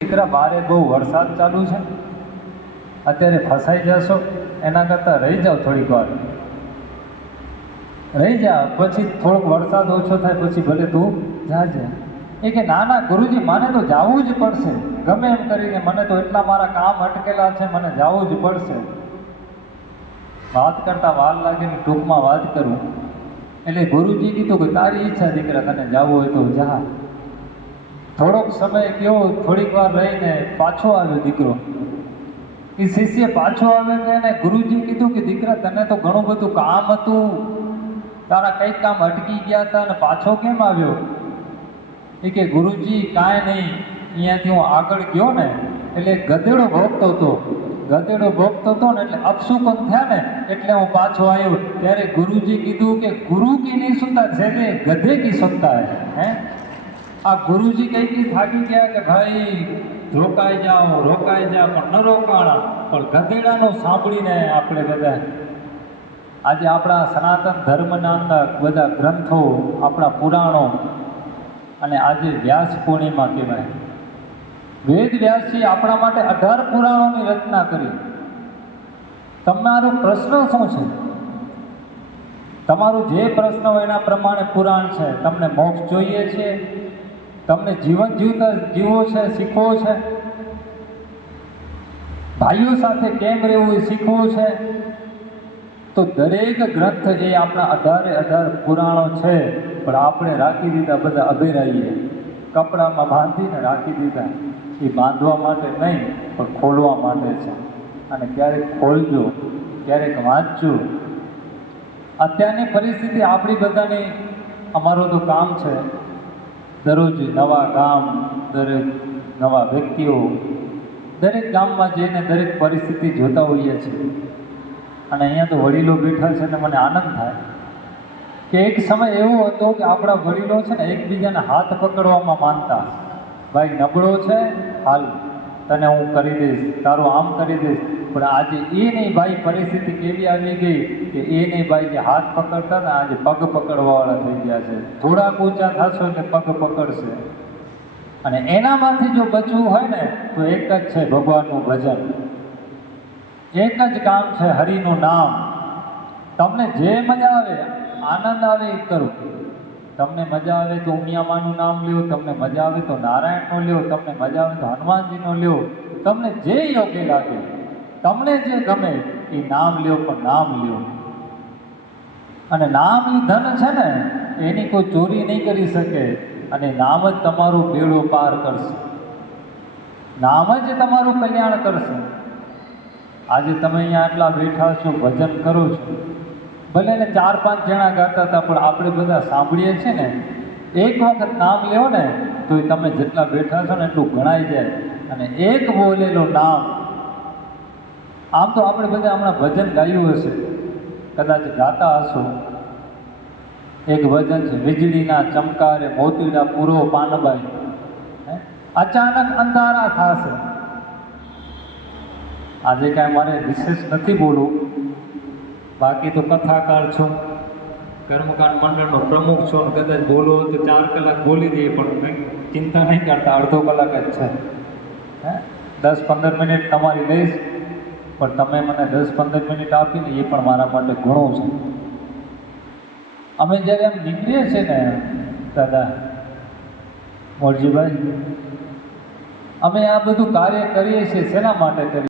દીકરા બારે બહુ વરસાદ ચાલુ છે, અત્યારે ફસાઈ જશો, એના કરતાં રહી જાઓ, થોડીક વાર રહી જા, પછી થોડોક વરસાદ ઓછો થાય પછી ભલે તું જાજે. એ કે ના ના ગુરુજી, માને તો જવું જ પડશે, ગમે એમ કરીને મને તો એટલા મારા કામ અટકેલા છે, મને જવું જ પડશે. વાત કરતા વાર લાગે ને ટૂંકમાં વાત કરું એટલે ગુરુજી કીધું કે તારી ઈચ્છા દીકરા, તને જવું હોય તો જા. થોડોક સમય ગયો, થોડીક વાર રહીને પાછો આવ્યો દીકરો. એ શિષ્ય પાછો આવે તો એને ગુરુજી કીધું કે દીકરા, તને તો ઘણું બધું કામ હતું, તારા કંઈક કામ અટકી ગયા હતા અને પાછો કેમ આવ્યો? એ કે ગુરુજી કાંઈ નહીં, અહીંયાથી હું આગળ ગયો ને એટલે ગધેડો ભોગતો હતો, ગધેડો ભોગતો હતો ને એટલે અપશુકન થયા ને એટલે હું પાછો આવ્યો. ત્યારે ગુરુજી કીધું કે ગુરુ કી નહીં સુનતા છે કે ગધે કી સુનતા હે. આ ગુરુજી કઈ થાકી ગયા કે ભાઈ રોકાઈ જાઓ, પણ ન રોકાણા, પણ ગધેડાનું સાંભળીને આપણે બધા આજે આપણા સનાતન ધર્મના બધા ગ્રંથો, આપણા પુરાણો, અને આજે વ્યાસ પૂર્ણિમા કહેવાય. વેદ વ્યાસજી આપણા માટે 18 પુરાણોની રચના કરી. તમારો પ્રશ્ન શું છે? તમારું જે પ્રશ્ન હોય એના પ્રમાણે પુરાણ છે. તમને મોક્ષ જોઈએ છે, તમને જીવન જીવવો છે, શીખવો છે, ભાઈઓ સાથે કેમ રહેવું એ શીખવું છે, તો દરેક ગ્રંથ એ આપણા 18 પુરાણો છે. પણ આપણે રાખી દીધા બધા અભેરાઈએ, કપડામાં બાંધીને રાખી દીધા. એ બાંધવા માટે નહીં પણ ખોલવા માટે છે. અને ક્યારેક ખોલજો, ક્યારેક વાંચજો. અત્યારની પરિસ્થિતિ આપણી બધાની, અમારું તો કામ છે દરરોજ નવા ગામ, દરેક નવા વ્યક્તિઓ, દરેક ગામમાં જઈને દરેક પરિસ્થિતિ જોતા હોઈએ છીએ. અને અહીંયા તો વડીલો બેઠા છે ને મને આનંદ થાય કે એક સમય એવો હતો કે આપણા વડીલો છે ને એકબીજાને હાથ પકડવામાં માનતા. ભાઈ નબળો છે, હાલ તને હું કરી દઈશ, તારું આમ કરી દઈશ. પણ આજે એ નહીં ભાઈ, પરિસ્થિતિ કેવી આવી ગઈ કે એ નહીં ભાઈ, જે હાથ પકડતા ને આજે પગ પકડવાવાળા થઈ ગયા છે. થોડાક ઊંચા થશો એટલે પગ પકડશે. અને એનામાંથી જો બચવું હોય ને તો એક જ છે ભગવાનનું ભજન, એક જ કામ છે હરિનું નામ. તમને જે મજા આવે, આનંદ આવે એ કરો. તમને મજા આવે તો ઉમિયામાનું નામ લ્યો, તમને મજા આવે તો નારાયણનો લ્યો, તમને મજા આવે તો હનુમાનજીનો લ્યો, તમને જે યોગ્ય લાગે, તમને જે ગમે એ નામ લ્યો, પણ નામ લ્યો. અને નામ એ ધન છે ને, એની કોઈ ચોરી નહીં કરી શકે. અને નામ જ તમારું બેડો પાર કરશે, નામ જ તમારું કલ્યાણ કરશે. આજે તમે અહીંયા આટલા બેઠા છો, ભજન કરો છો, ભલે ને 4-5 જણા ગાતા હતા, પણ આપણે બધા સાંભળીએ છીએ ને. એક વખત નામ લ્યો ને તો તમે જેટલા બેઠા છો ને એટલું ગણાઈ જાય. અને એક બોલેલું નામ, આમ તો આપણે બધા હમણાં ભજન ગાયું હશે, કદાચ ગાતા હશો. એક ભજન છે, વીજળીના ચમકારે મોતીડા પૂરો પાનબાઈ, અચાનક અંધારા થશે. આજે કાંઈ મારે વિશેષ નથી બોલવું, બાકી તો કથાકાર છું, કર્મકાંડ મંડળનો પ્રમુખ છું, કદાચ બોલો તો 4 કલાક બોલી દઈએ, પણ કંઈ ચિંતા નહીં કરતા, અડધો કલાક જ છે. 10-15 મિનિટ તમારી લઈશ, પણ તમે મને 10-15 મિનિટ આપીને એ પણ મારા માટે ઘણું છે. અમે જ્યારે એમ નીકળીએ છીએ ને દાદા મોરજીભાઈ, અમે આ બધું કાર્ય કરીએ છીએ શેના માટે કરીએ?